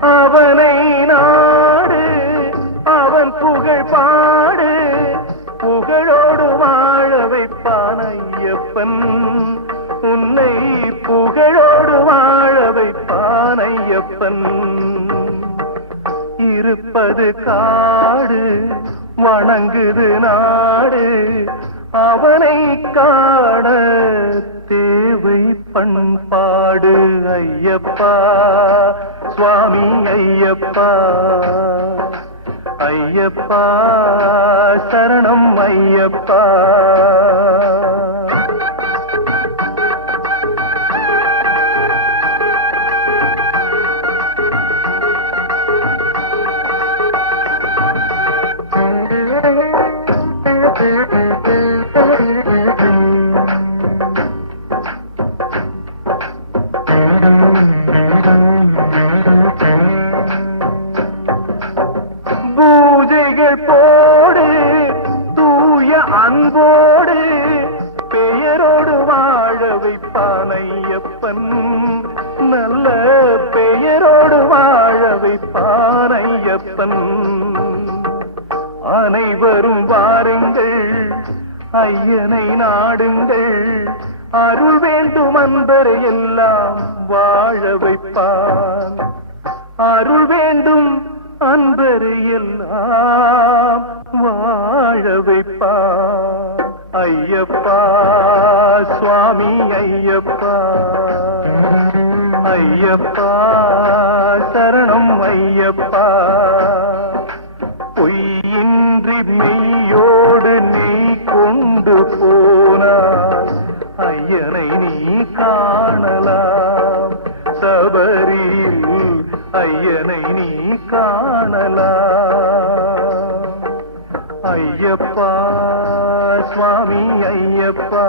அவனை நாடு அவன் புகழ் பாடு. புகழோடு வாழ வைப்பான் ஐயப்பன். உன்னை இருப்பது காடு வணங்குது நாடு. அவனை காட தேவை பண்பாடு ஐயப்பா சுவாமி ஐயப்பா. ஐயப்பா சரணம் ஐயப்பன் அனைவரும் வாருங்கள் ஐயனை நாடுங்கள். அருள் வேண்டும் அன்பரை எல்லாம் வாழ வைப்பான். அருள் வேண்டும் அன்பரை எல்லாம் ஐயப்பா சரணம் ஐயப்பா. பொய்யின்றி மெய்யோடு நீ கொண்டு போனாய் ஐயனை நீ காணலாம். சபரியில் ஐயனை நீ காணலாம். ஐயப்பா சுவாமி ஐயப்பா.